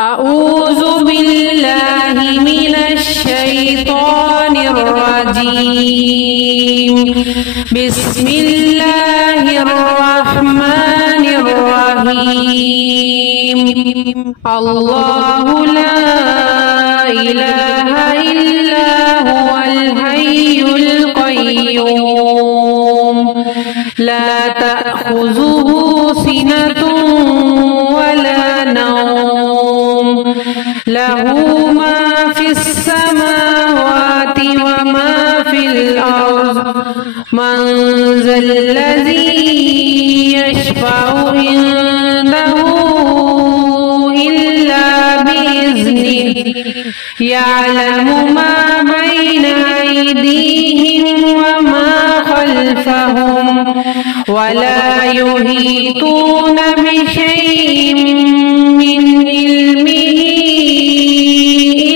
أعوذ بالله من الشيطان الرجيم. بسم الله الرحمن الرحيم. الله لا إله إلا هو الحي القيوم لا تأخذه سنة ولا نوم له ما في السماوات وما في الأرض من ذا الذي يشفع عنده إلا بإذنه يعلم ما بين أيديهم وما خلفهم ولا يحيطون بشيء من علمه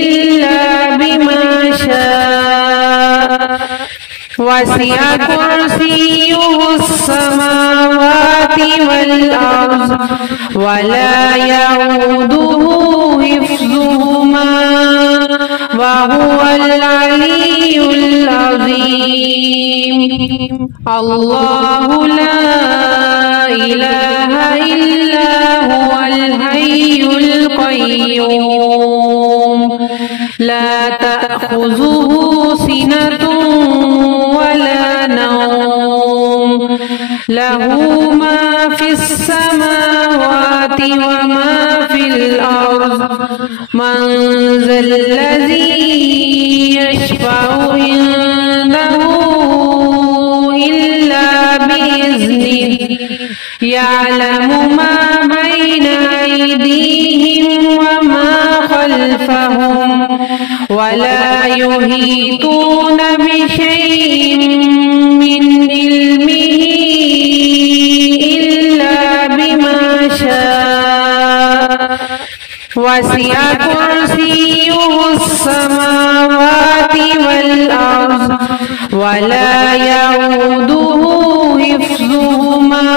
إلا بما شاء وسع كرسيه السماوات والأرض ولا يعوده حفظهما وهو العلي العظيم. الله لا إله إلا هو الحي القيوم لا تأخذه سنة ولا نوم له ما في السماوات وما في الأرض من ذا الذي يشفع عنده إلا بإذنه يعلم ما بين أيديهم وما خلفهم ولا يحيطون بشيء من علمه إلا بما شاء وسع كرسيه السماوات والأرض ولا يعوده حفظهما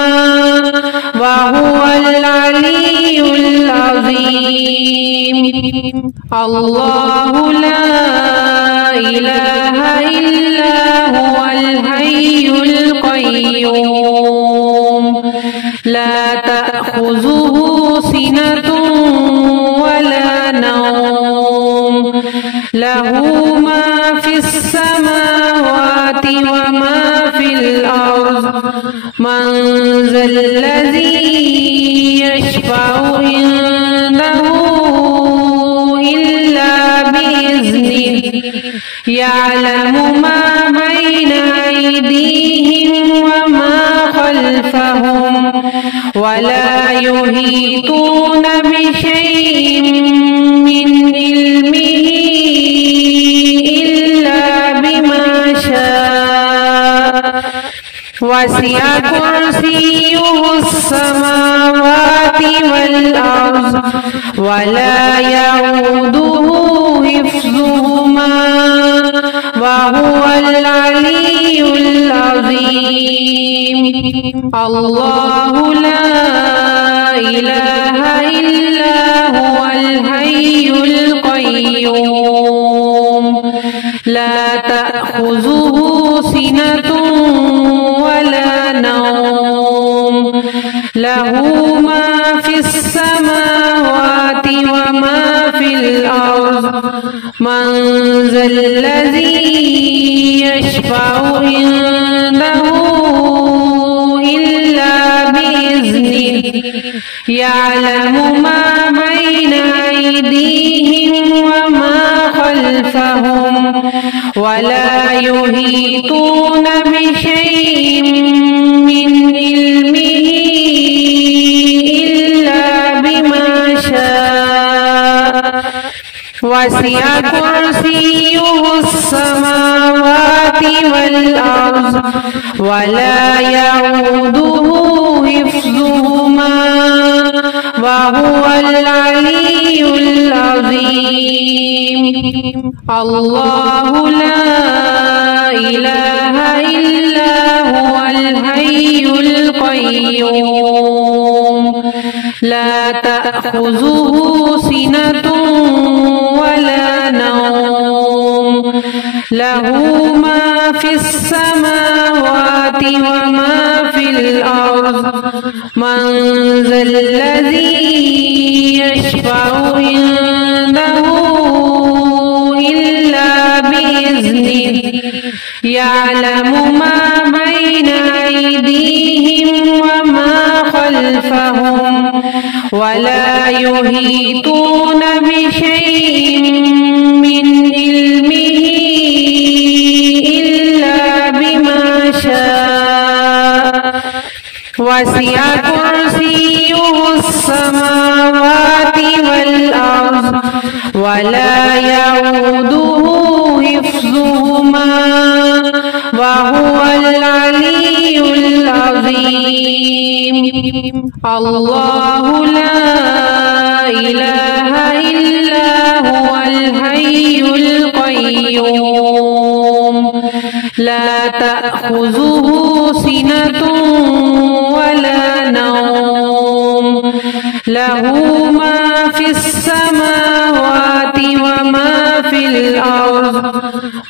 وهو العلي العظيم. الله لا إله إلا هو الحي القيوم لا تأخذه سنة ولا نوم له ما في السماوات وما في الأرض من ذا الذي يشفع عنده إلا بإذنه يعلم ما بين أيديهم وما خلفهم ولا يحيطون بشيء من علمه إلا بما شاء وسع كرسيه السماوات والأرض ولا يعوده حفظهما وهو العلي العظيم. الله لا إله إلا هو الحي القيوم لا تأخذه سنة ولا نوم له ما في السماوات وما في الأرض من ذا الذي يشفع عنده إلا بإذنه يعلم ما بين أيديهم وما خلفهم ولا يحيطون بشيء من علمه إلا بما شاء وسع كرسيه السماوات والأرض ولا يعوده حفظهما وهو العلي العظيم. الله لا إله إلا هو الحي القيوم لا تأخذه سنة له ما في السماوات وما في الأرض من ذا الذي يشفع عنده إلا بإذنه يعلم ما بين أيديهم وما خلفهم ولا يحيطون بشيء من علمه إلا بما شاء وسع كرسيه السماوات والأرض ولا يؤوده حفظهما وهو العلي العظيم. الله لا إله إلا هو الحي القيوم لا تأخذه سنة ولا نوم له ما في السماوات وما في الأرض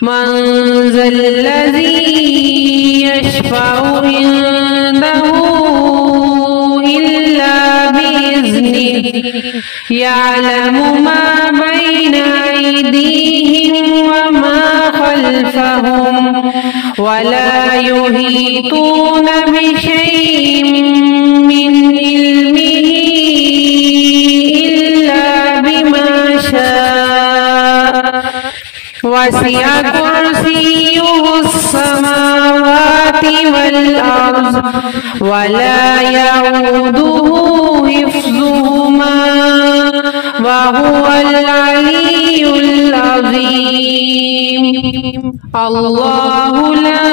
من ذا الذي يشفع عنده إلا بإذنه يعلم ما بين أيديهم وما خلفهم ولا يحيطون بشيء من علمه إلا بما شاء وسع كرسيه السماوات والأرض ولا يؤوده حفظهما وهو العلي العظيم. الله لا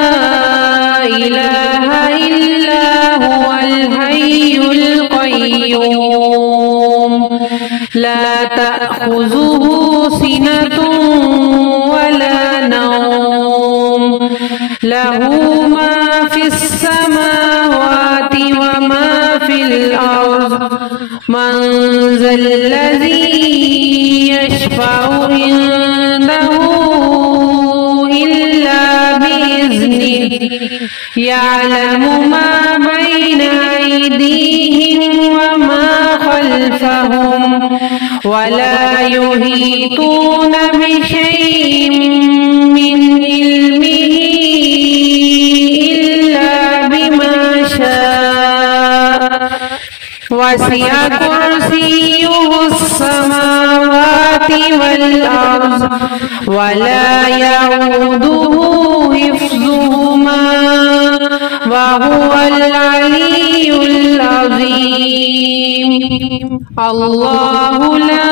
إله إلا هو الحي القيوم لا تأخذه سنة ولا نوم له ما في السماوات وما في الأرض من ذا الذي يشفع عنده إلا بإذنه يعلم ما بين أيديهم وما خلفهم ولا يحيطون بشيء من علمه إلا بما شاء وسع كرسيه السماوات والأرض ولا يؤوده حفظهما وهو العلي العظيم. الله لا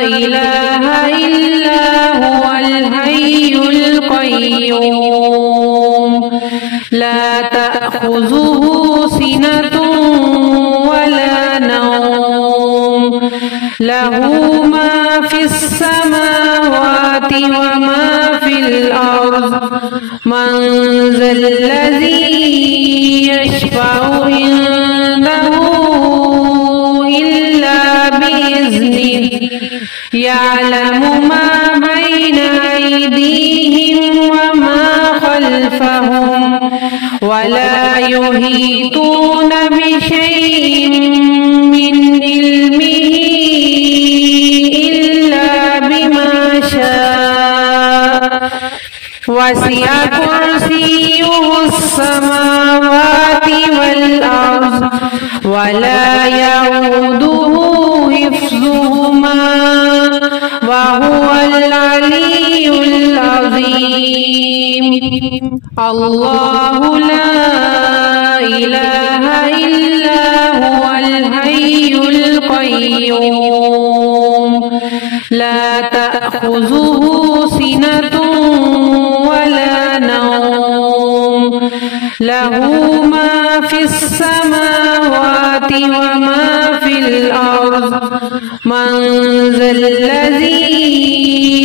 إله إلا هو الحي القيوم لا تأخذه سنة ولا نوم له ما في السماوات وما في الأرض من ذا الذي يشفع عنده إلا بإذنه يعلم ما بين أيديهم وما خلفهم ولا يحيطون بشيء من علمه إلا بما شاء وسع كرسيه السماوات والأرض ولا يؤوده حفظهما وهو العلي العظيم. الله لا إله إلا هو الحي القيوم لا تأخذه سنة ولا نوم له ما في السماوات وما في الأرض من ذا الذي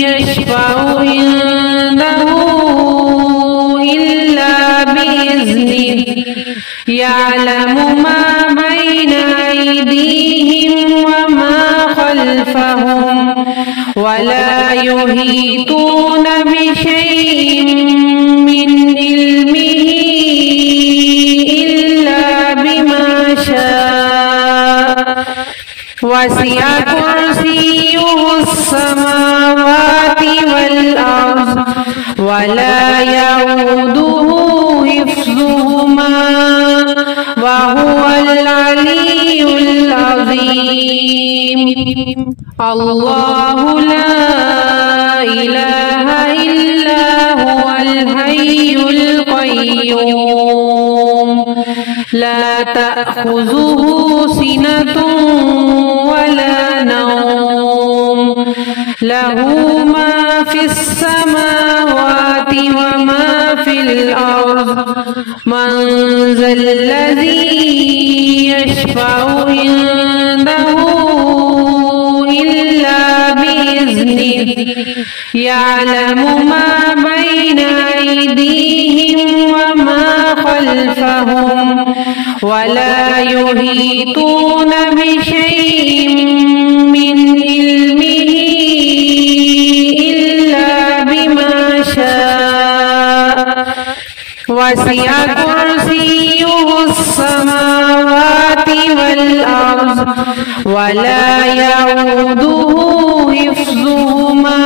يشفع عنده إلا بإذنه يعلم ما بين أيديهم وما خلفهم ولا يحيطون بشيء بشيء من علمه إلا بما شاء وسع كرسيه السماوات والأرض ولا يؤوده حفظهما وهو العلي العظيم. الله لا إله إلا هو الحي القيوم لا تأخذه سنة ولا نوم له ما في السماوات وما في الأرض من ذا الذي يشفع عنده إلا بإذنه يعلم ما بين أيديهم وما خلفهم ولا يحيطون بشيء من علمه إلا بما شاء وسع كرسيه السماوات والأرض ولا يؤوده حفظهما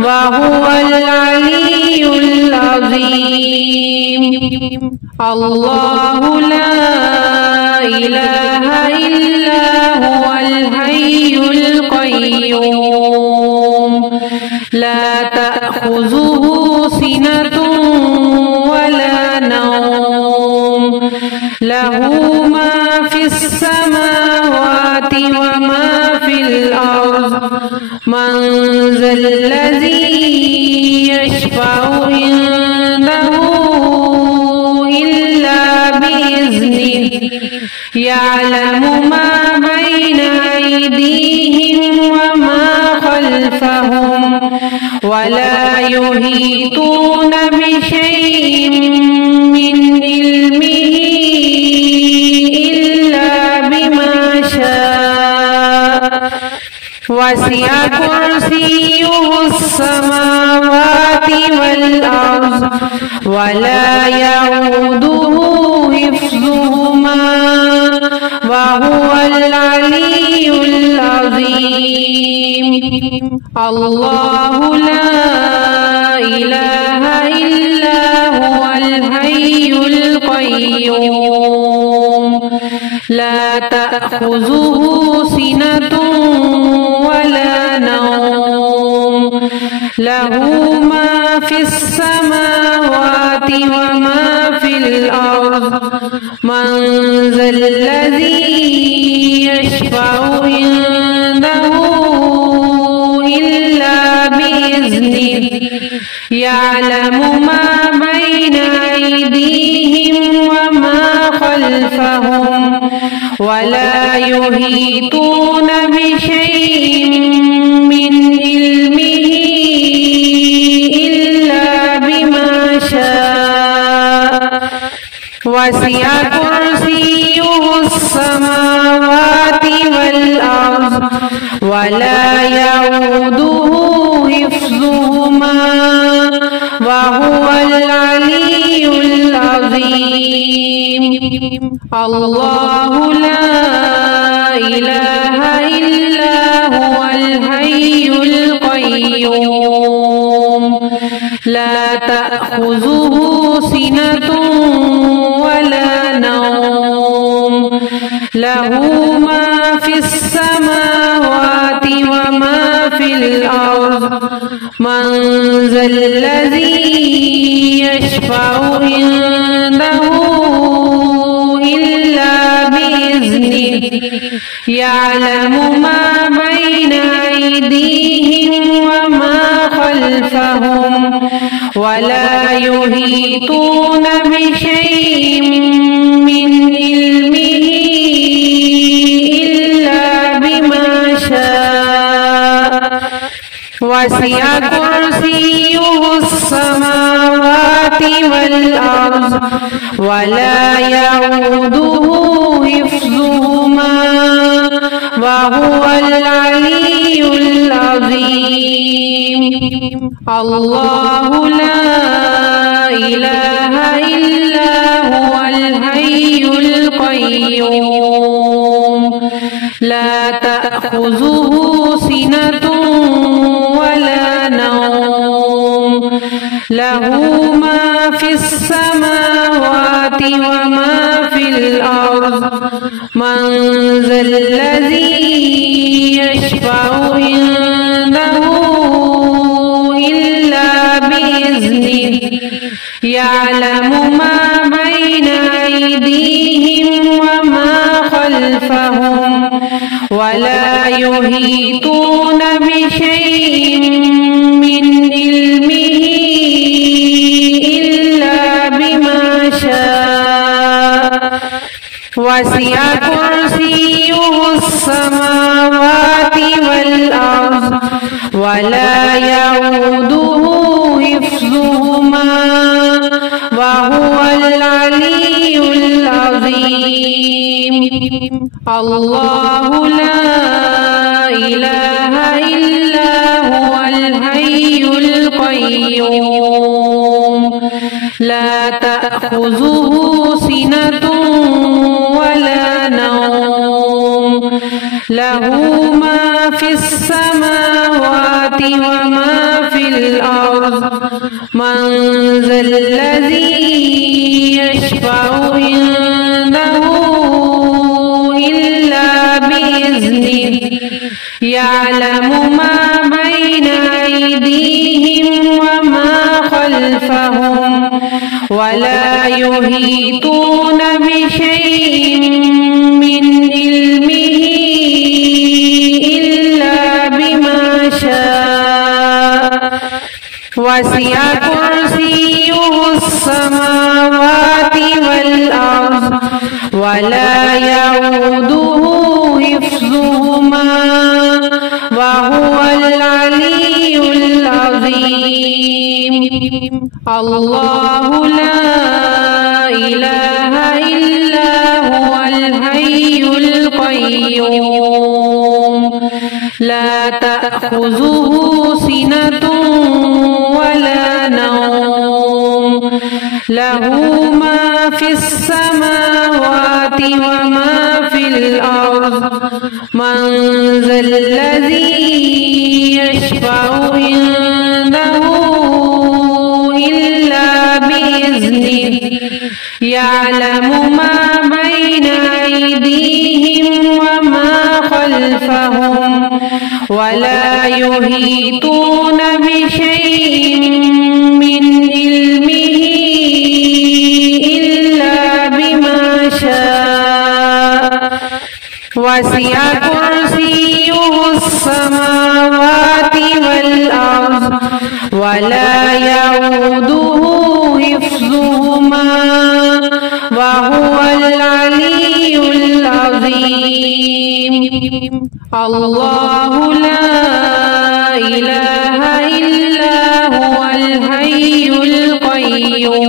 وهو العلي العظيم. الله لا إله إلا هو الحي القيوم لا تأخذه سنة ولا نوم له ما في السماوات وما في الأرض من ذا الذي يشفع عنده إلا بإذنه يعلم ما بين أيديهم وما خلفهم ولا يحيطون بشيء من علمه إلا بما شاء وسع كرسيه السماوات والأرض ولا يؤوده حفظهما وهو العلي العظيم. الله لا إله إلا هو الحي القيوم لا تأخذه سنة ولا نوم له ما في السماوات وما في الأرض من ذا الذي يشفع عنده إلا بإذنه يعلم ما بين أيديهم وما خلفهم ولا يحيطون بشيء من علمه إلا بما شاء وسع كرسيه السماوات والأرض ولا يؤوده حفظهما وهو العلي العظيم. الله لا إله إلا هو الحي القيوم لا تأخذه سنة ولا نوم له ما في السماوات وما في الأرض من ذا الذي يشفع عنده إلا بإذنه يعلم ما بين أيديهم وما خلفهم ولا يحيطون بشيء من علمه إلا بما شاء وسع كرسيه السماوات والأرض ولا يؤوده حفظهما وهو العلي العظيم. الله لا إله إلا هو الحي القيوم لا تأخذه سنة ولا نوم له ما في السماوات وما في الأرض من ذا الذي يشفع عنده إلا بإذنه يعلم ما بين أيديهم وما خلفهم ولا يحيطون بشيء من علمه إلا بما شاء وسع كرسيه السماوات والأرض ولا يؤوده حفظهما وهو العلي العظيم الله لا إله إلا هو الحي القيوم لا تأخذه سنة ولا نوم له ما في السماوات وما في الأرض من ذا الذي يشفع عنده إلا بإذنه يعلم ما بين أيديهم وما خلفهم ولا يحيطون بشيء من علمه إلا بما شاء وسع كرسيه السماوات والأرض ولا يؤوده حفظهما وهو العلي العظيم الله لا إله إلا هو الحي القيوم لا تأخذه سنة ولا نوم له ما في السماوات وما في الأرض من ذا الذي يشفع عنده إلا بإذنه يعلم ما بين أيديهم وما خلفهم ولا يحيطون بشيء من علمه إلا بما شاء وسع كرسيه السماوات والأرض ولا يؤوده حفظهما وهو العلي العظيم الله لا إله إلا هو الحي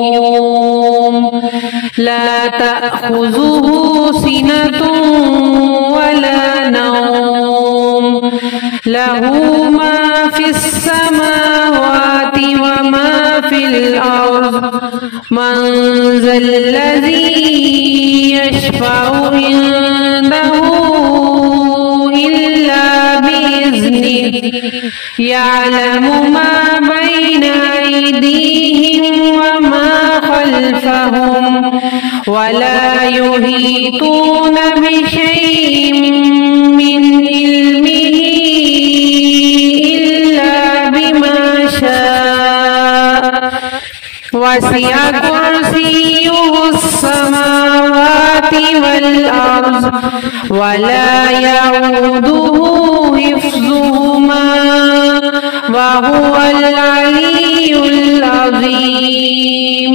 القيوم لا تأخذه سنة ولا نوم له ما في السماوات وما في الأرض من ذا الذي يشفع عنده إلا بإذنه يعلم ما بين أيديهم وما خلفهم ولا يحيطون بشيء من علمه إلا بما شاء وسع كرسيه السماوات والأرض ولا يؤوده حفظهما وهو العلي العظيم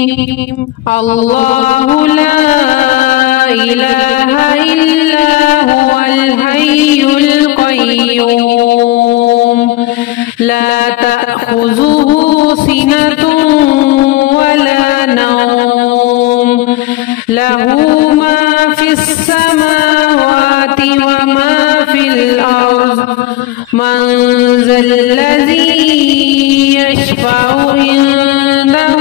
الله لا إله إلا هو الحي القيوم لا تأخذه سنة ولا نوم له ما في السماوات وما في الأرض من ذا الذي يشفع عنده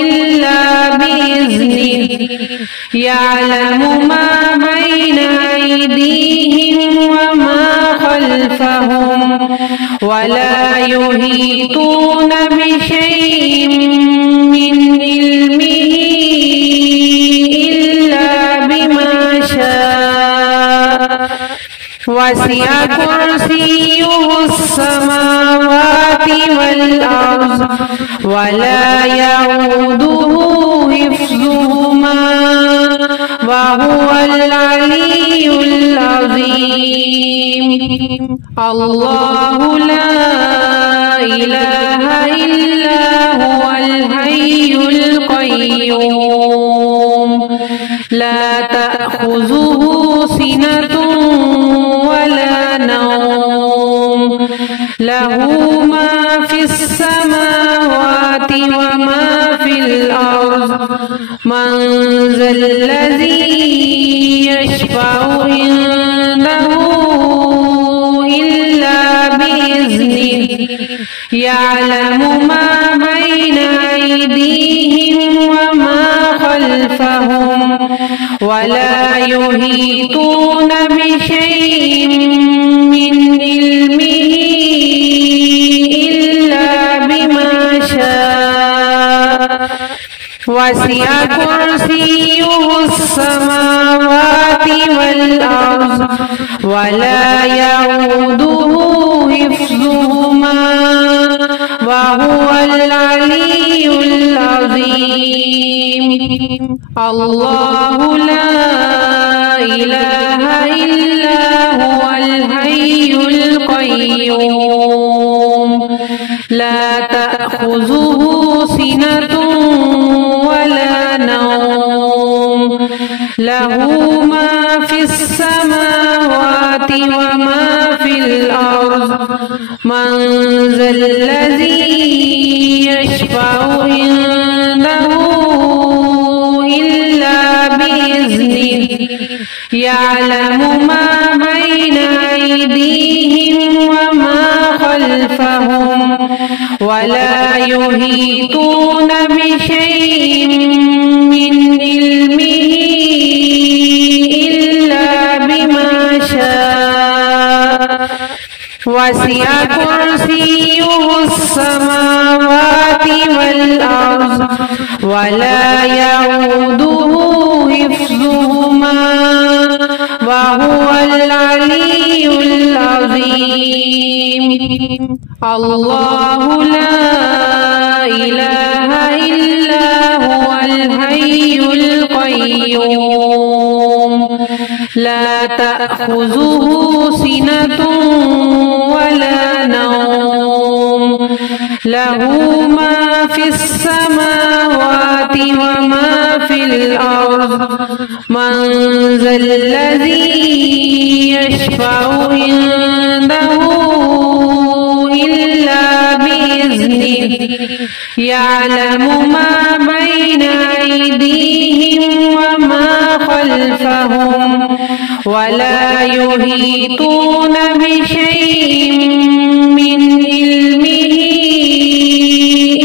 إلا بإذنه يعلم ما بين أيديهم وما خلفهم ولا يحيطون بشيء من علمه إلا بما شاء وسع كرسيه السماوات والأرض ولا يؤوده حفظهما وهو العلي العظيم. الله لا إله إلا هو الحي القيوم لا تأخذه سنة ولا نوم له ما في السماوات وما في الأرض من ذا الذي يشفع عنده إلا بإذنه يعلم ما بين أيديهم وما خلفهم ولا يحيطون بشيء من علمه إلا بما شاء وسع كرسيه السماوات والأرض ولا يؤوده حفظهما وهو العلي العظيم. الله لا إله إلا هو الحي القيوم لا تأخذه سنة ولا نوم له ما في السماوات وما في الأرض من ذا الذي يشفع عنده إلا بإذنه يعلم ما بين أيديهم وما خلفهم ولا يحيطون بشيء من علمه إلا بما شاء وسع كرسيه السماوات والأرض ولا يؤوده حفظهما وهو العلي العظيم. الله لا إله إلا هو الحي القيوم لا تأخذه سنة ولا نوم له ما في السماوات وما في الأرض من ذا الذي يشفع عنده إلا بإذنه يعلم ما بين أيديهم وما خلفهم ولا يحيطون بشيء من علمه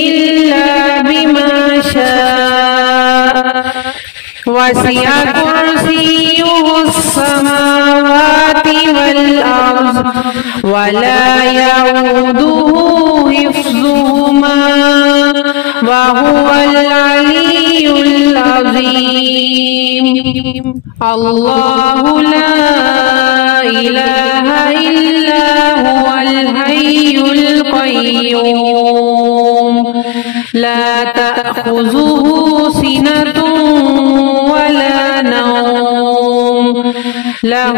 إلا بما شاء وسع كرسيه السماوات والأرض ولا يؤوده حفظهما وهو العلي العظيم. الله لا إله إلا هو الحي القيوم لا تأخذه سنة ولا نوم له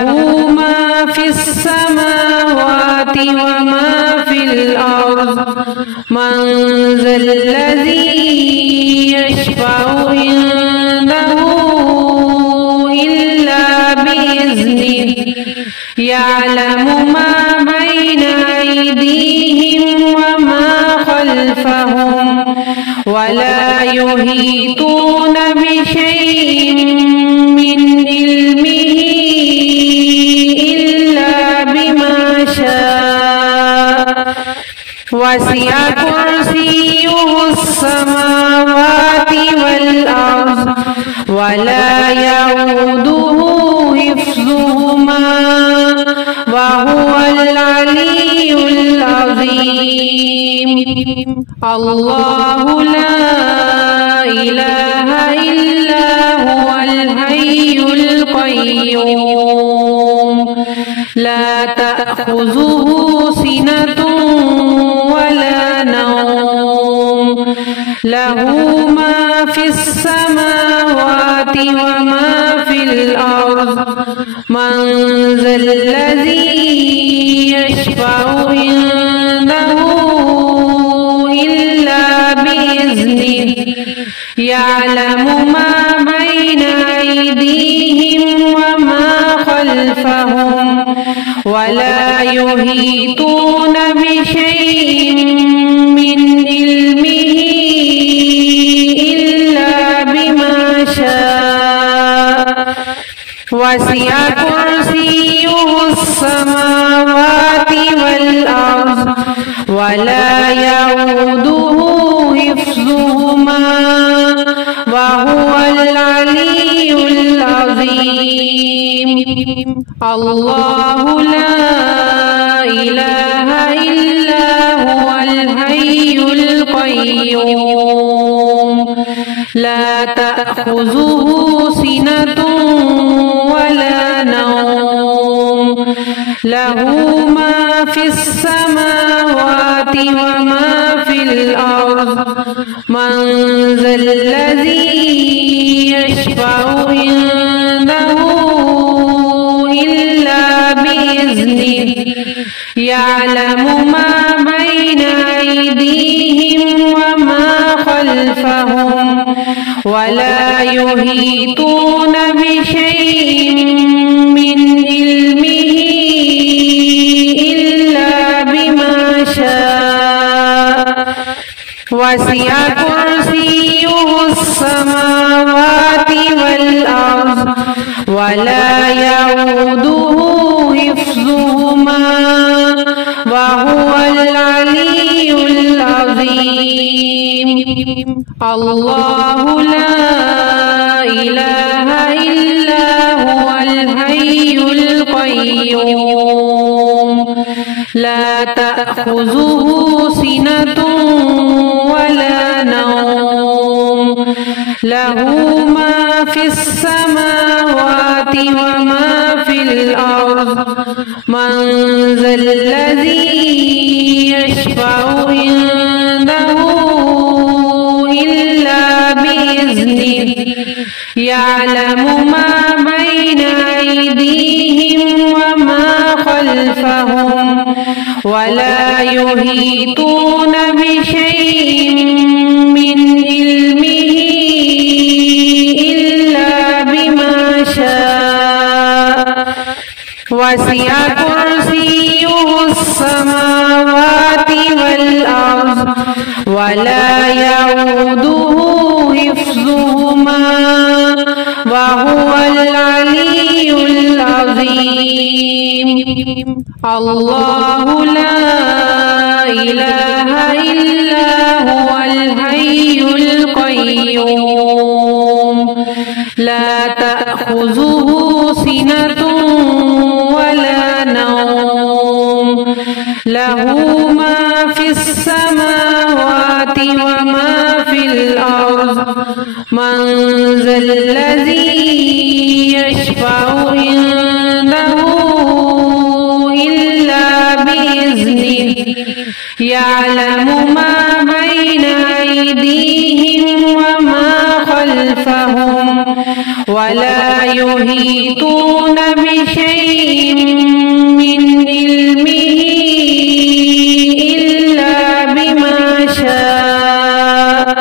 ما في السماوات وما في الأرض من ذا الذي يشفع عنده إلا بإذنه يعلم ما بين أيديهم وما خلفهم ولا يحيطون بشيء من علمه إلا بما وسع كرسيه السماوات والأرض ولا يؤوده حفظهما وهو العلي العظيم. الله لا إله إلا هو الحي القيوم لا تأخذه سنة ولا نوم له ما في السماوات وما في الأرض من ذا الذي يشفع عنده إلا بإذنه يعلم ما بين أيديهم وما خلفهم ولا يحيطون بشيء من علمه إلا بما شاء وسع كرسيه السماوات والأرض ولا يؤوده حفظهما وهو العلي العظيم. الله لا إله إلا هو الحي القيوم لا تأخذه سنة ولا نوم له ما في السماوات وما في الأرض من ذا الذي يشفع عنده إلا بإذنه يعلم ما بين أيديهم وما خلفهم ولا يحيطون بشيء من علمه إلا بما شاء وسع كرسيه السماوات والأرض ولا يؤوده حفظهما وهو العلي العظيم. الله لا إله إلا هو الحي القيوم لا تأخذه سنة ولا نوم له ما في السماوات وما في الأرض من ذا الذي يشفع عنده إلا بإذنه يعلم ما بين أيديهم وما خلفهم ولا يحيطون بشيء من علمه إلا بما شاء وسع كرسيه السماوات والأرض ولا يؤوده حفظهما وهو العلي العظيم. الله لا إله إلا هو الحي القيوم لا تأخذه سنة ولا نوم له ما في السماوات وما في الأرض من ذا الذي يشفع عنده إلا بإذنه يعلم ما بين أيديهم وما خلفهم ولا يحيطون بشيء من علمه إلا بما شاء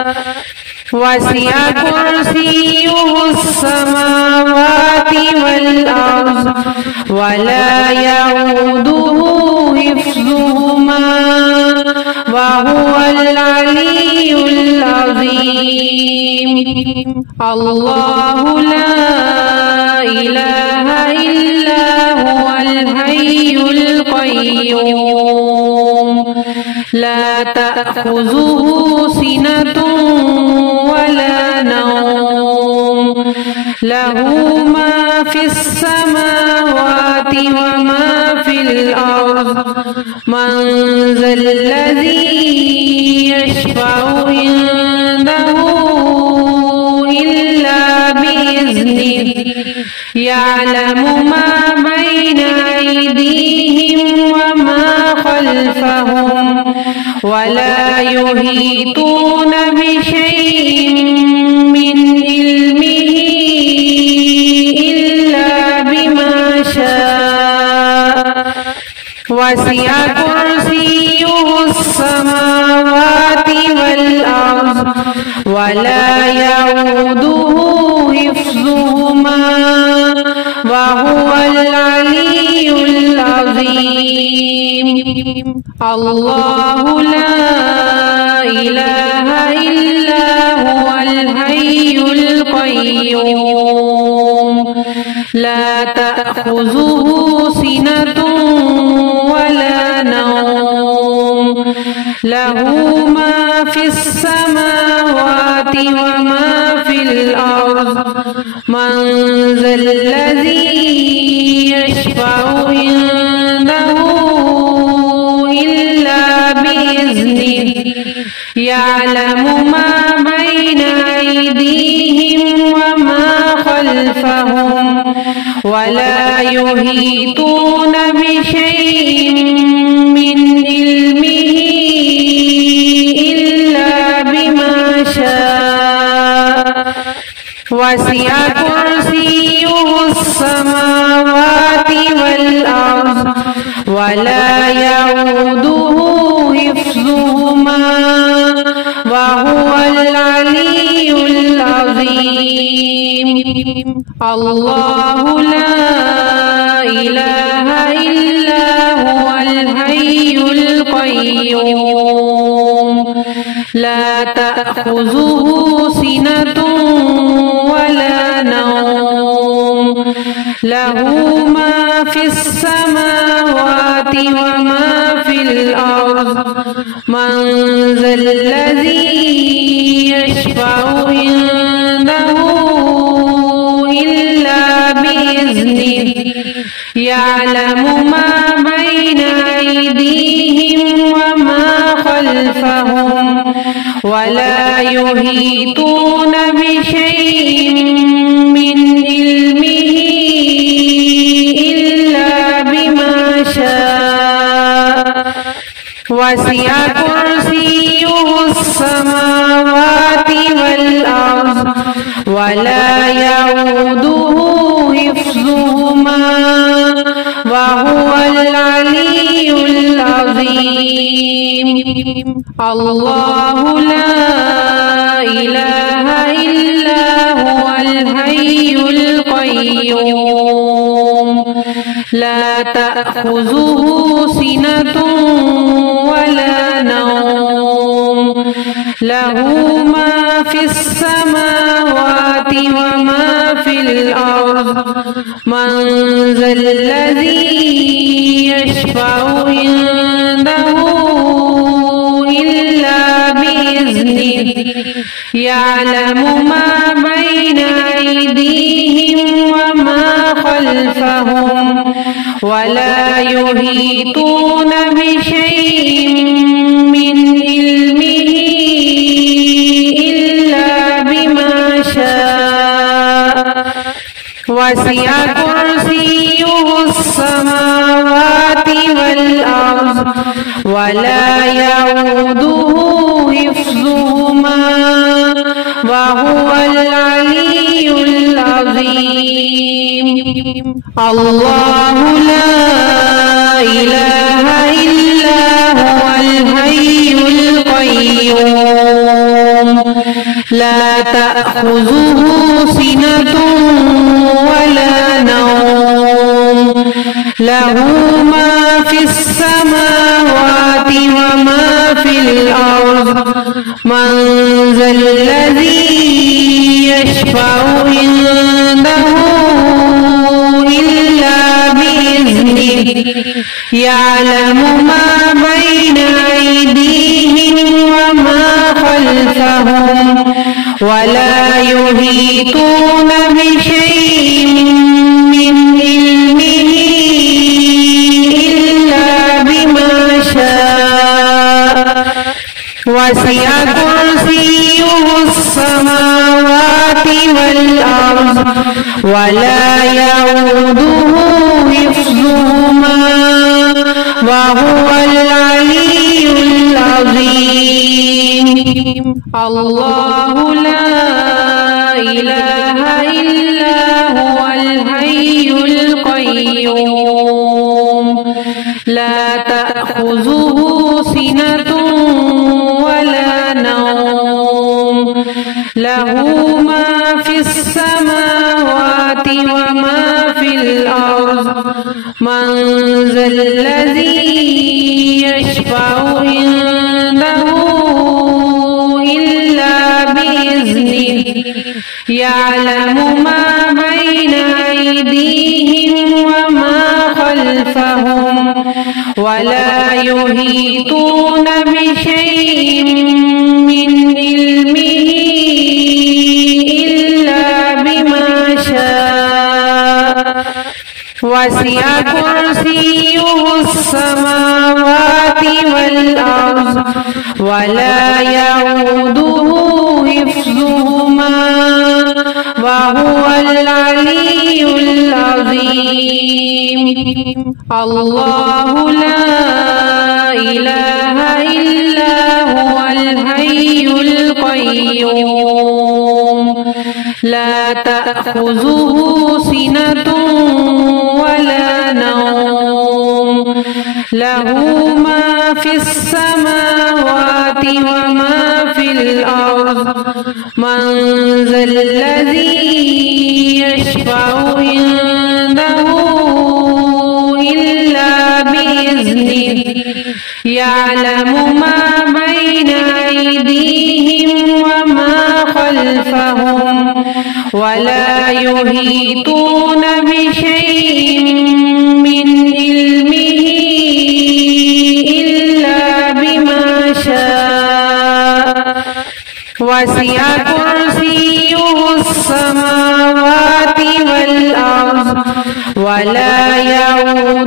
وسع كرسيه السماوات والأرض ولا يؤوده حفظهما وهو العلي العظيم. الله لا إله إلا هو الحي القيوم لا تأخذه سنة ولا نوم له ما في السماوات وما في الأرض من ذا الذي يشفع عنده إلا بإذنه يعلم ما بين أيديهم وما خلفهم ولا يحيطون بشيء من علمه إلا بما شاء وسع كرسيه السماوات والأرض ولا يؤوده حفظهما وهو العلي العظيم. الله لا إله إلا هو الحي القيوم لا تأخذه سنة ولا نوم له ما في السماوات وما في الأرض من ذا الذي يشفع عنده إلا بإذنه يعلم ما بين أيديهم وما خلفهم ولا يحيطون بشيء من علمه إلا بما شاء وسع كرسيه السماوات والأرض ولا يؤوده حفظهما وهو العلي العظيم. الله لا إله إلا هو الحي القيوم لا تأخذه سنة ولا نوم له ما في السماوات وما في الأرض من ذا الذي يشفع عنده إلا بإذنه يعلم ما بين أيديهم وما خلفهم ولا يحيطون بشيء من علمه إلا بما شاء وسع كرسيه السماوات والأرض ولا يؤوده حفظهما وهو العلي العظيم. الله لا إله إلا هو الحي القيوم لا تأخذه سنة ولا نوم له ما في السماوات وما في الأرض من ذا الذي يشفع عنده إلا بإذنه يعلم ما بين أيديهم وما خلفهم ولا يحيطون بشيء من علمه إلا بما شاء وسع كرسيه السماوات والأرض ولا يؤوده حفظهما وهو العلي العظيم. الله لا إله إلا هو الحي القيوم لا تأخذه سنة ولا نوم له ما في السماوات وما في الأرض من ذا الذي يشفع عنده إلا بإذنه يعلم ما بين أيديهم يحيطون بشيء من علمه إلا بما شاء وسع كرسيه السماوات والأرض ولا يؤوده حفظهما وهو العلي العظيم. الله لا إله إلا هو الحي القيوم لا تأخذه سنة ولا نوم له ما في السماوات وما في الأرض من ذا الذي يشفع عنده إلا بإذنه يعلم ما بين أيديهم وما خلفهم ولا يحيطون بشيء من علمه إلا بما شاء وسع كرسيه السماوات والأرض ولا يؤوده حفظهما وهو العلي العظيم. الله لا إله إلا هو الحي القيوم لا تأخذه سنة ولا نوم له ما في السماوات وما في الأرض من ذا الذي يشفع عنده إلا بإذنه يعلم ما بين أيديهم وما خلفهم ولا يحيطون بشيء من علمه إلا بما شاء وسع كرسيه السماوات والأرض ولا يؤوده